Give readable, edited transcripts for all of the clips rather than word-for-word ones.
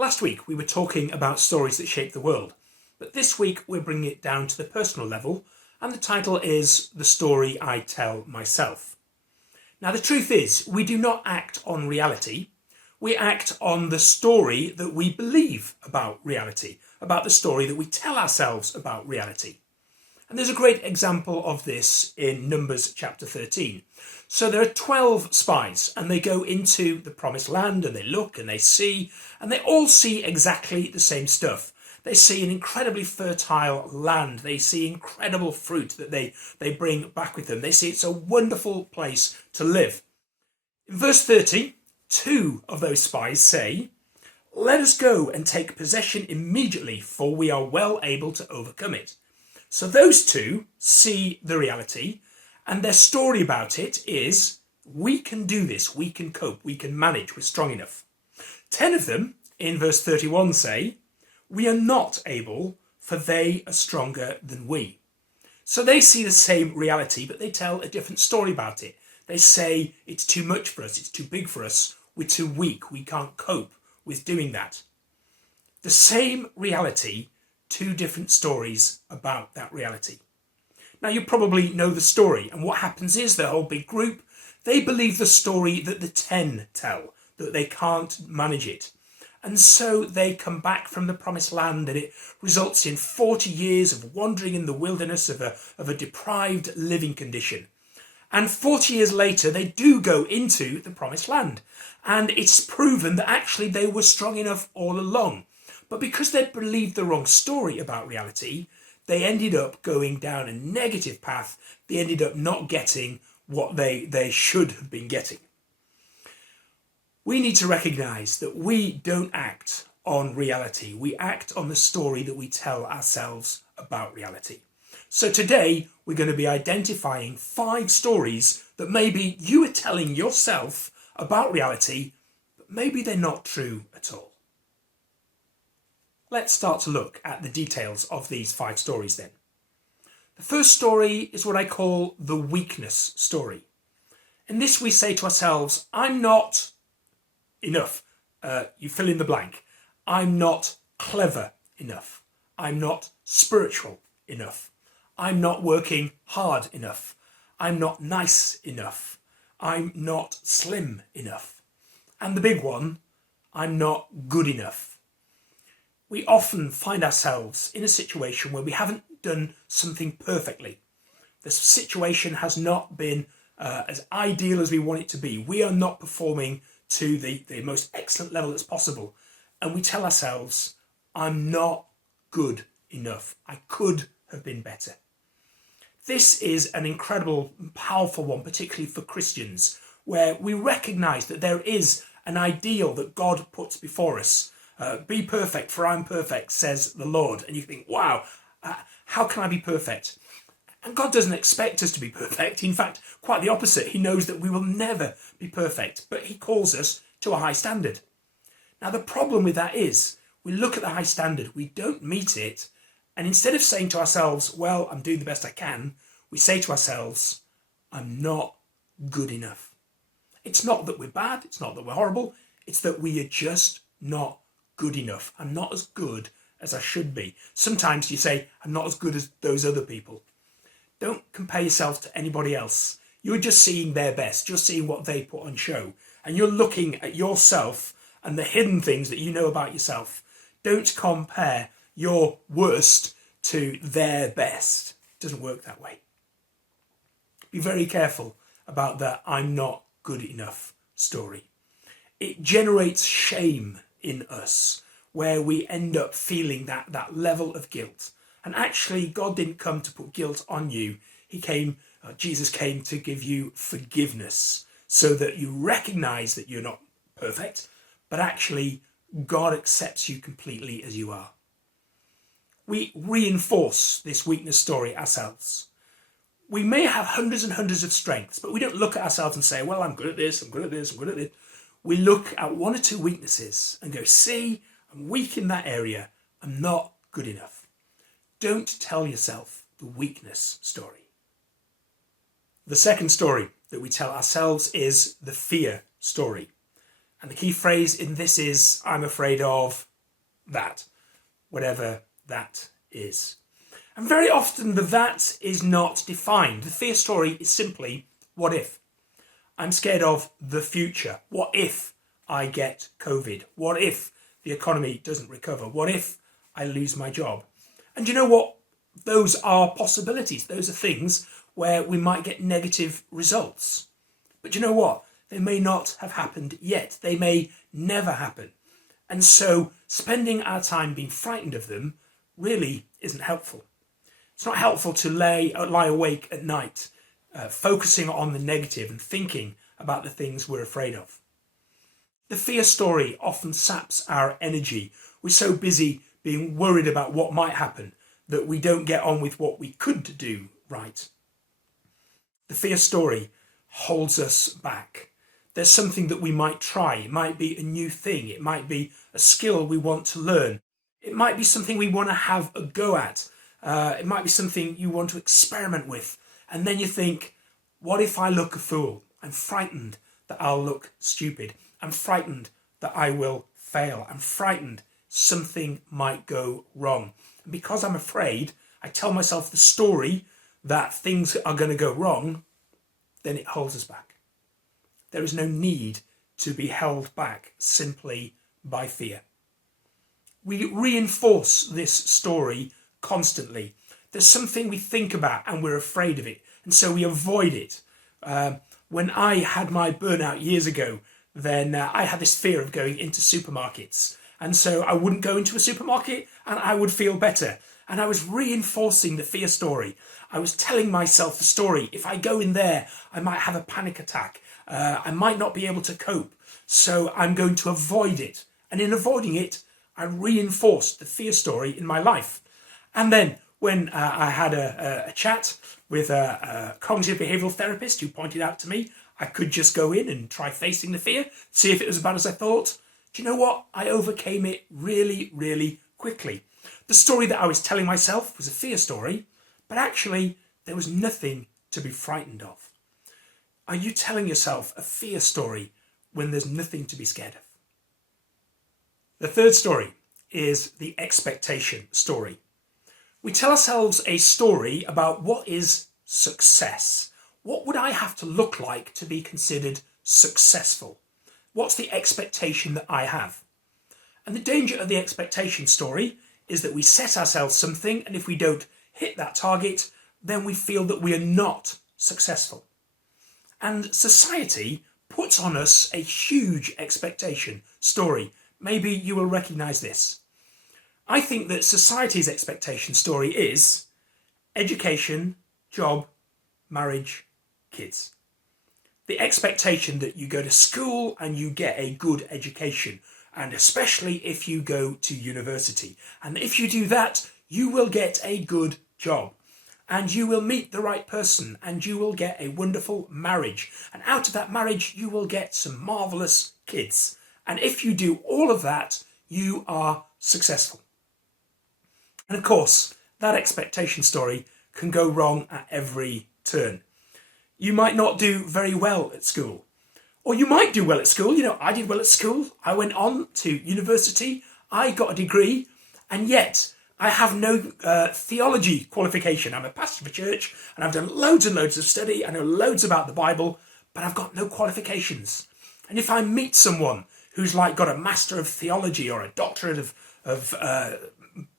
Last week we were talking about stories that shape the world, but this week we're bringing it down to the personal level, and the title is The Story I Tell Myself. Now the truth is, we do not act on reality, we act on the story that we believe about reality, about the story that we tell ourselves about reality. And there's a great example of this in Numbers chapter 13. So there are 12 spies and they go into the promised land and they look and they see, and they all see exactly the same stuff. They see an incredibly fertile land. They see incredible fruit that they bring back with them. They see it's a wonderful place to live. In verse 30, two of those spies say, "Let us go and take possession immediately, for we are well able to overcome it." So those two see the reality, and their story about it is, we can do this, we can cope, we can manage, we're strong enough. 10 of them, in verse 31, say, "We are not able, for they are stronger than we." So they see the same reality, but they tell a different story about it. They say, it's too much for us, it's too big for us, we're too weak, we can't cope with doing that. The same reality, two different stories about that reality. Now you probably know the story, and what happens is the whole big group, they believe the story that the 10 tell, that they can't manage it. And so they come back from the promised land, and it results in 40 years of wandering in the wilderness of a deprived living condition. And 40 years later, they do go into the promised land. And it's proven that actually they were strong enough all along. But because they believed the wrong story about reality, they ended up going down a negative path. They ended up not getting what they should have been getting. We need to recognise that we don't act on reality. We act on the story that we tell ourselves about reality. So today we're going to be identifying 5 stories that maybe you are telling yourself about reality, but maybe they're not true at all. Let's start to look at the details of these 5 stories then. The first story is what I call the weakness story. In this we say to ourselves, I'm not enough. You fill in the blank. I'm not clever enough. I'm not spiritual enough. I'm not working hard enough. I'm not nice enough. I'm not slim enough. And the big one, I'm not good enough. We often find ourselves in a situation where we haven't done something perfectly. The situation has not been as ideal as we want it to be. We are not performing to the most excellent level that's possible. And we tell ourselves, I'm not good enough. I could have been better. This is an incredible, powerful one, particularly for Christians, where we recognise that there is an ideal that God puts before us. Be perfect, for I'm perfect, says the Lord. And you think, wow, how can I be perfect? And God doesn't expect us to be perfect. In fact, quite the opposite. He knows that we will never be perfect, but he calls us to a high standard. Now, the problem with that is we look at the high standard, we don't meet it, and instead of saying to ourselves, well, I'm doing the best I can, we say to ourselves, I'm not good enough. It's not that we're bad, it's not that we're horrible, it's that we are just not good enough. I'm not as good as I should be. Sometimes you say, I'm not as good as those other people. Don't compare yourself to anybody else. You're just seeing their best. You're seeing what they put on show. And you're looking at yourself and the hidden things that you know about yourself. Don't compare your worst to their best. It doesn't work that way. Be very careful about that I'm not good enough story. It generates shame in us, where we end up feeling that level of guilt. And actually, God didn't come to put guilt on you. Jesus came to give you forgiveness so that you recognise that you're not perfect, but actually God accepts you completely as you are. We reinforce this weakness story ourselves. We may have hundreds and hundreds of strengths, but we don't look at ourselves and say, well, I'm good at this, I'm good at this, I'm good at this. We look at 1 or 2 weaknesses and go, see, I'm weak in that area. I'm not good enough. Don't tell yourself the weakness story. The second story that we tell ourselves is the fear story. And the key phrase in this is, I'm afraid of that, whatever that is. And very often the that is not defined. The fear story is simply, what if? I'm scared of the future. What if I get COVID? What if the economy doesn't recover? What if I lose my job? And you know what? Those are possibilities. Those are things where we might get negative results. But you know what? They may not have happened yet. They may never happen. And so spending our time being frightened of them really isn't helpful. It's not helpful to lie awake at night, focusing on the negative and thinking about the things we're afraid of. The fear story often saps our energy. We're so busy being worried about what might happen that we don't get on with what we could do right. The fear story holds us back. There's something that we might try. It might be a new thing. It might be a skill we want to learn. It might be something we want to have a go at. It might be something you want to experiment with. And then you think, what if I look a fool? I'm frightened that I'll look stupid. I'm frightened that I will fail. I'm frightened something might go wrong. And because I'm afraid, I tell myself the story that things are going to go wrong, then it holds us back. There is no need to be held back simply by fear. We reinforce this story constantly. There's something we think about and we're afraid of it, and so we avoid it. When I had my burnout years ago, then I had this fear of going into supermarkets, and so I wouldn't go into a supermarket and I would feel better. And I was reinforcing the fear story. I was telling myself the story. If I go in there, I might have a panic attack. I might not be able to cope. So I'm going to avoid it. And in avoiding it, I reinforced the fear story in my life. And then when I had a chat with a cognitive behavioural therapist who pointed out to me I could just go in and try facing the fear, see if it was as bad as I thought. Do you know what? I overcame it really, really quickly. The story that I was telling myself was a fear story, but actually there was nothing to be frightened of. Are you telling yourself a fear story when there's nothing to be scared of? The third story is the expectation story. We tell ourselves a story about what is success. What would I have to look like to be considered successful? What's the expectation that I have? And the danger of the expectation story is that we set ourselves something, and if we don't hit that target, then we feel that we are not successful. And society puts on us a huge expectation story. Maybe you will recognise this. I think that society's expectation story is education, job, marriage, kids. The expectation that you go to school and you get a good education, and especially if you go to university. And if you do that, you will get a good job. And you will meet the right person, and you will get a wonderful marriage. And out of that marriage, you will get some marvellous kids. And if you do all of that, you are successful. And of course, that expectation story can go wrong at every turn. You might not do very well at school. Or you might do well at school. You know, I did well at school. I went on to university. I got a degree. And yet, I have no theology qualification. I'm a pastor of a church, and I've done loads and loads of study. I know loads about the Bible, but I've got no qualifications. And if I meet someone who's like got a master of theology or a doctorate of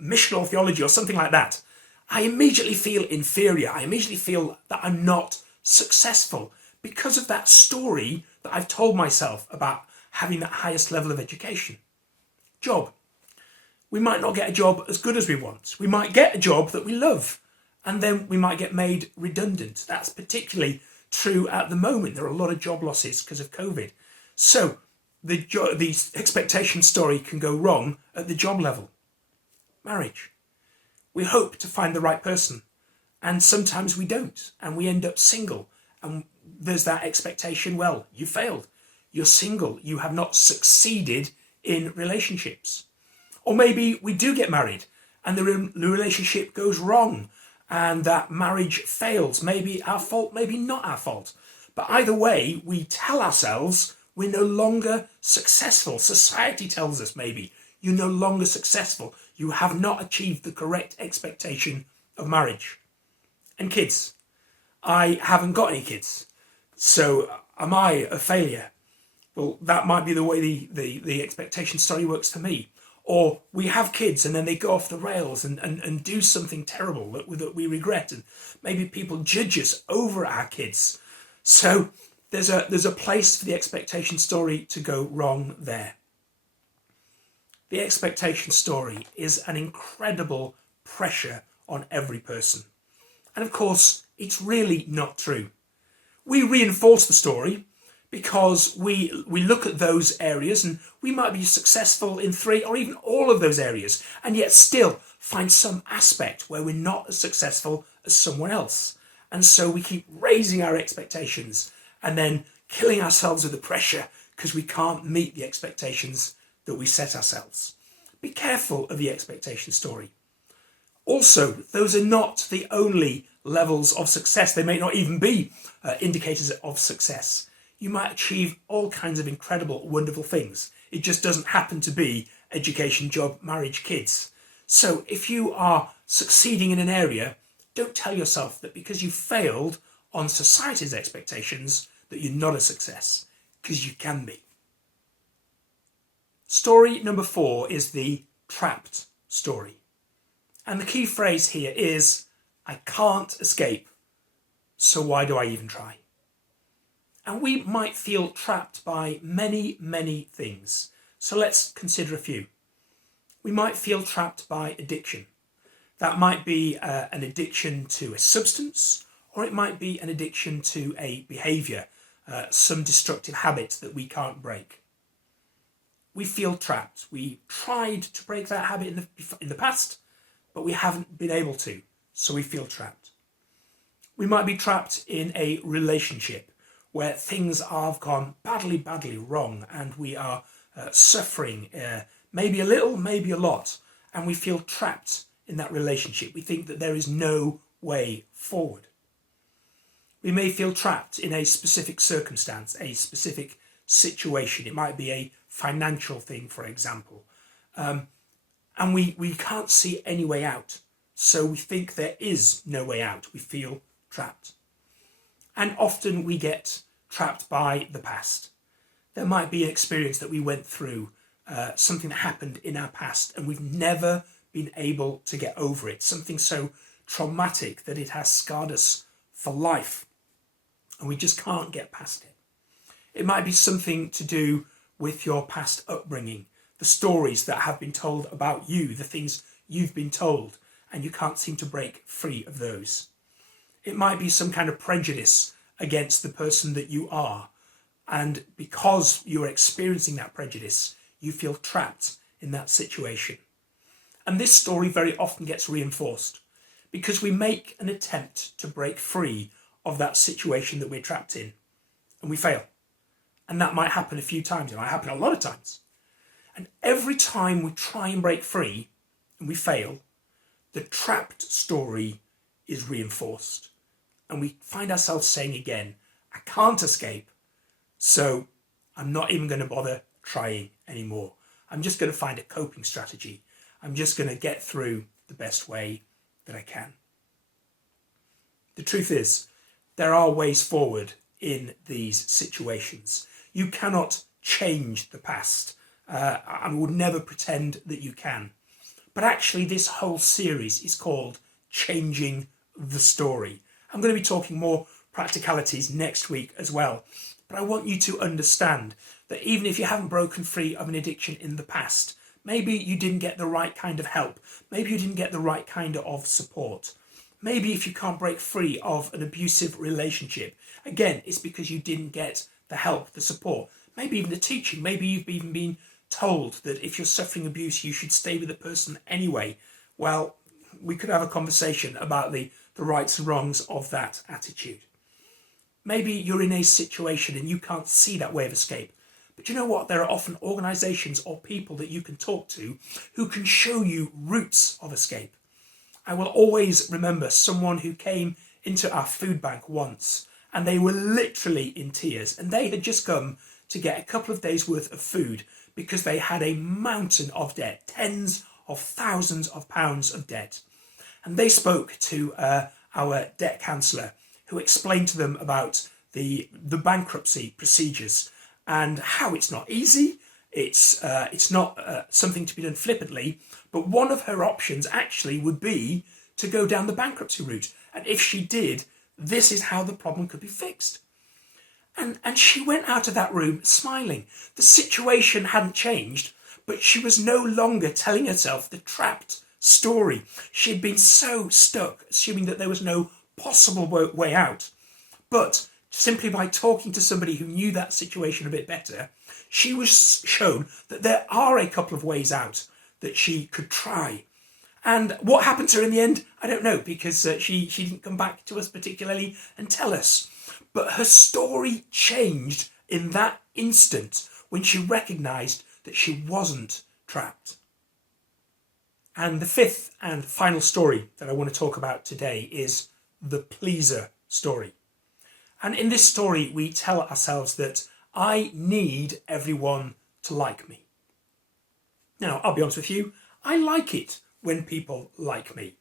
missional theology or something like that, I immediately feel inferior. I immediately feel that I'm not successful because of that story that I've told myself about having that highest level of education. Job. We might not get a job as good as we want. We might get a job that we love, and then we might get made redundant. That's particularly true at the moment. There are a lot of job losses because of COVID. So the expectation story can go wrong at the job level. Marriage. We hope to find the right person, and sometimes we don't, and we end up single. And there's that expectation, well, you failed. You're single. You have not succeeded in relationships. Or maybe we do get married and the relationship goes wrong and that marriage fails. Maybe our fault, maybe not our fault. But either way, we tell ourselves we're no longer successful. Society tells us maybe You're no longer successful. You have not achieved the correct expectation of marriage. And kids. I haven't got any kids. So am I a failure? Well, that might be the way the expectation story works for me. Or we have kids and then they go off the rails and do something terrible that we regret. And maybe people judge us over our kids. So there's a place for the expectation story to go wrong there. The expectation story is an incredible pressure on every person. And of course, it's really not true. We reinforce the story because we look at those areas and we might be successful in 3 or even all of those areas, and yet still find some aspect where we're not as successful as someone else. And so we keep raising our expectations and then killing ourselves with the pressure because we can't meet the expectations that we set ourselves. Be careful of the expectation story. Also, those are not the only levels of success. They may not even be indicators of success. You might achieve all kinds of incredible, wonderful things. It just doesn't happen to be education, job, marriage, kids. So if you are succeeding in an area, don't tell yourself that because you failed on society's expectations that you're not a success, because you can be. Story number 4 is the trapped story. And the key phrase here is, I can't escape, so why do I even try? And we might feel trapped by many, many things. So let's consider a few. We might feel trapped by addiction. That might be an addiction to a substance, or it might be an addiction to a behaviour, some destructive habit that we can't break. We feel trapped. We tried to break that habit in the past, but we haven't been able to, so we feel trapped. We might be trapped in a relationship where things have gone badly, badly wrong, and we are suffering, maybe a little, maybe a lot, and we feel trapped in that relationship. We think that there is no way forward. We may feel trapped in a specific circumstance, a specific situation. It might be a financial thing, for example. And we can't see any way out. So we think there is no way out. We feel trapped. And often we get trapped by the past. There might be an experience that we went through, something that happened in our past, and we've never been able to get over it. Something so traumatic that it has scarred us for life, and we just can't get past it. It might be something to do with your past upbringing, the stories that have been told about you, the things you've been told, and you can't seem to break free of those. It might be some kind of prejudice against the person that you are, and because you're experiencing that prejudice, you feel trapped in that situation. And this story very often gets reinforced because we make an attempt to break free of that situation that we're trapped in, and we fail. And that might happen a few times. It might happen a lot of times. And every time we try and break free and we fail, the trapped story is reinforced. And we find ourselves saying again, I can't escape, so I'm not even going to bother trying anymore. I'm just going to find a coping strategy. I'm just going to get through the best way that I can. The truth is, there are ways forward in these situations. You cannot change the past. I would never pretend that you can. But actually, this whole series is called Changing the Story. I'm going to be talking more practicalities next week as well. But I want you to understand that even if you haven't broken free of an addiction in the past, maybe you didn't get the right kind of help. Maybe you didn't get the right kind of support. Maybe if you can't break free of an abusive relationship, again, it's because you didn't get the help, the support, maybe even the teaching. Maybe you've even been told that if you're suffering abuse, you should stay with the person anyway. Well, we could have a conversation about the rights and wrongs of that attitude. Maybe you're in a situation and you can't see that way of escape. But you know what? There are often organisations or people that you can talk to who can show you routes of escape. I will always remember someone who came into our food bank once, and they were literally in tears, and they had just come to get a couple of days worth of food because they had a mountain of debt, tens of thousands of pounds of debt. And they spoke to our debt counsellor, who explained to them about the bankruptcy procedures and how it's not easy. It's not something to be done flippantly, but one of her options actually would be to go down the bankruptcy route. And if she did, this is how the problem could be fixed. And she went out of that room smiling. The situation hadn't changed, but she was no longer telling herself the trapped story. She had been so stuck, assuming that there was no possible way out. But simply by talking to somebody who knew that situation a bit better, she was shown that there are a couple of ways out that she could try. And what happened to her in the end, I don't know, because she didn't come back to us particularly and tell us. But her story changed in that instant when she recognised that she wasn't trapped. And the fifth and final story that I want to talk about today is the pleaser story. And in this story, we tell ourselves that I need everyone to like me. Now, I'll be honest with you, I like it when people like me.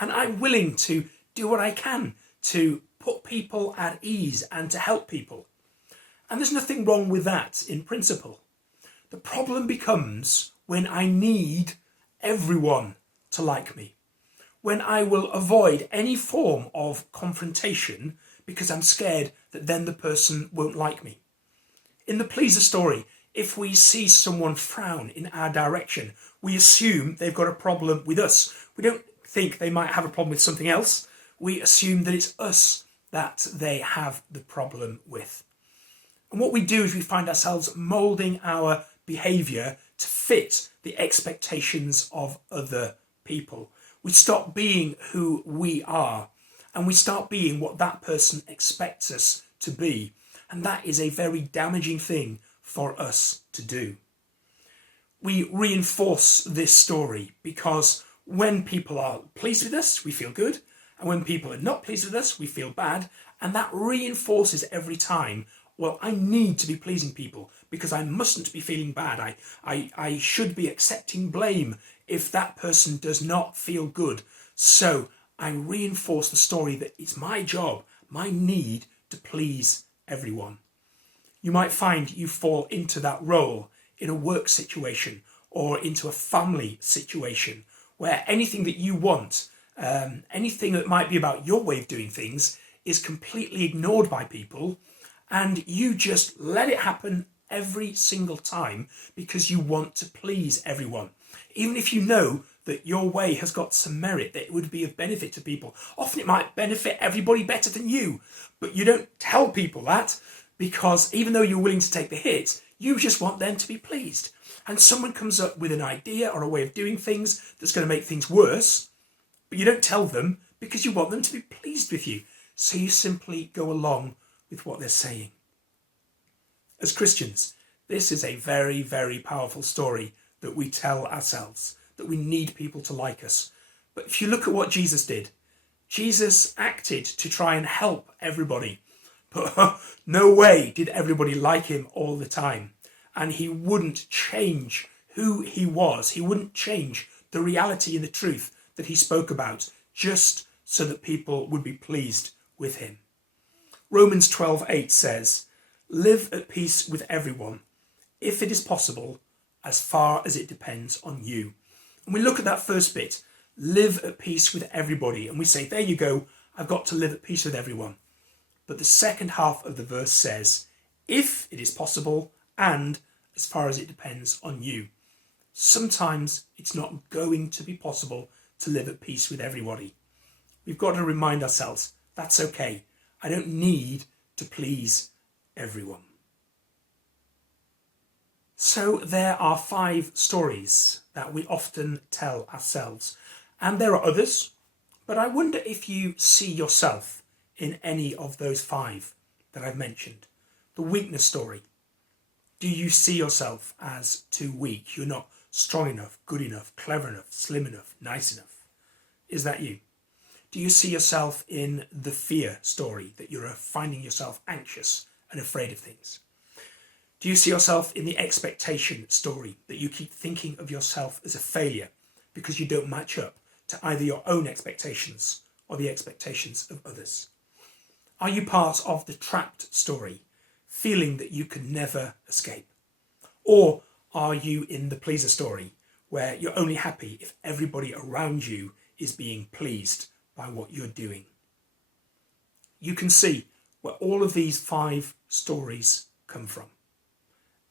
And I'm willing to do what I can to put people at ease and to help people. And there's nothing wrong with that in principle. The problem becomes when I need everyone to like me, when I will avoid any form of confrontation because I'm scared that then the person won't like me. In the pleaser story, if we see someone frown in our direction, we assume they've got a problem with us. We don't think they might have a problem with something else. We assume that it's us that they have the problem with. And what we do is we find ourselves moulding our behaviour to fit the expectations of other people. We stop being who we are and we start being what that person expects us to be. And that is a very damaging thing for us to do. We reinforce this story because when people are pleased with us, we feel good. And when people are not pleased with us, we feel bad. And that reinforces every time, well, I need to be pleasing people because I mustn't be feeling bad. I should be accepting blame if that person does not feel good. So I reinforce the story that it's my job, my need to please everyone. You might find you fall into that role in a work situation or into a family situation where anything that you want, anything that might be about your way of doing things is completely ignored by people, and you just let it happen every single time because you want to please everyone. Even if you know that your way has got some merit, that it would be of benefit to people. Often it might benefit everybody better than you, but you don't tell people that because even though you're willing to take the hit, you just want them to be pleased. And someone comes up with an idea or a way of doing things that's going to make things worse, but you don't tell them because you want them to be pleased with you. So you simply go along with what they're saying. As Christians, this is a very, very powerful story that we tell ourselves, that we need people to like us. But if you look at what Jesus did, Jesus acted to try and help everybody. But no way did everybody like him all the time. And he wouldn't change who he was. He wouldn't change the reality and the truth that he spoke about just so that people would be pleased with him. Romans 12:8 says, "Live at peace with everyone, if it is possible, as far as it depends on you." And we look at that first bit, live at peace with everybody. And we say, there you go, I've got to live at peace with everyone. But the second half of the verse says, if it is possible and as far as it depends on you. Sometimes it's not going to be possible to live at peace with everybody. We've got to remind ourselves, that's okay. I don't need to please everyone. So there are 5 stories that we often tell ourselves. And there are others, but I wonder if you see yourself in any of those 5 that I've mentioned. The weakness story. Do you see yourself as too weak? You're not strong enough, good enough, clever enough, slim enough, nice enough. Is that you? Do you see yourself in the fear story, that you're finding yourself anxious and afraid of things? Do you see yourself in the expectation story, that you keep thinking of yourself as a failure because you don't match up to either your own expectations or the expectations of others? Are you part of the trapped story, feeling that you can never escape? Or are you in the pleaser story, where you're only happy if everybody around you is being pleased by what you're doing? You can see where all of these 5 stories come from.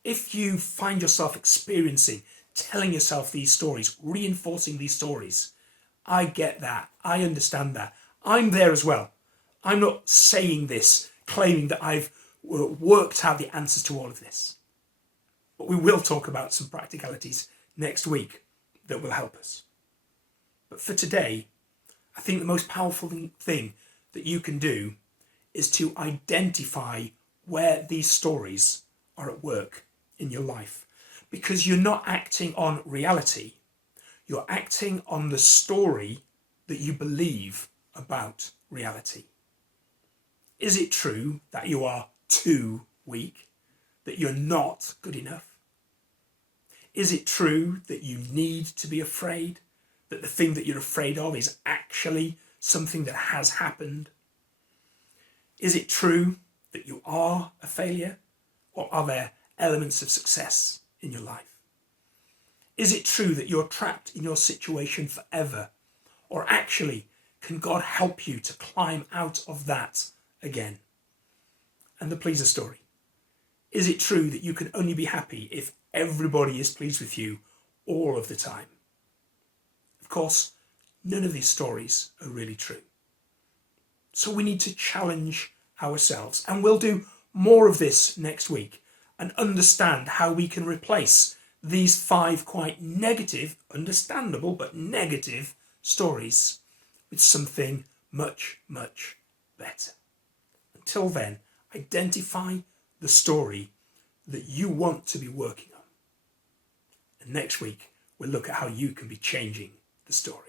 If you find yourself experiencing, telling yourself these stories, reinforcing these stories, I get that. I understand that. I'm there as well. I'm not saying this, claiming that I've worked out the answers to all of this. But we will talk about some practicalities next week that will help us. But for today, I think the most powerful thing that you can do is to identify where these stories are at work in your life. Because you're not acting on reality, you're acting on the story that you believe about reality. Is it true that you are too weak, that you're not good enough? Is it true that you need to be afraid, that the thing that you're afraid of is actually something that has happened? Is it true that you are a failure, or are there elements of success in your life? Is it true that you're trapped in your situation forever, or actually can God help you to climb out of that again? And the pleaser story. Is it true that you can only be happy if everybody is pleased with you all of the time? Of course, none of these stories are really true. So we need to challenge ourselves, and we'll do more of this next week and understand how we can replace these 5 quite negative, understandable but negative stories with something much, much better. Until then, identify the story that you want to be working on. And next week, we'll look at how you can be changing the story.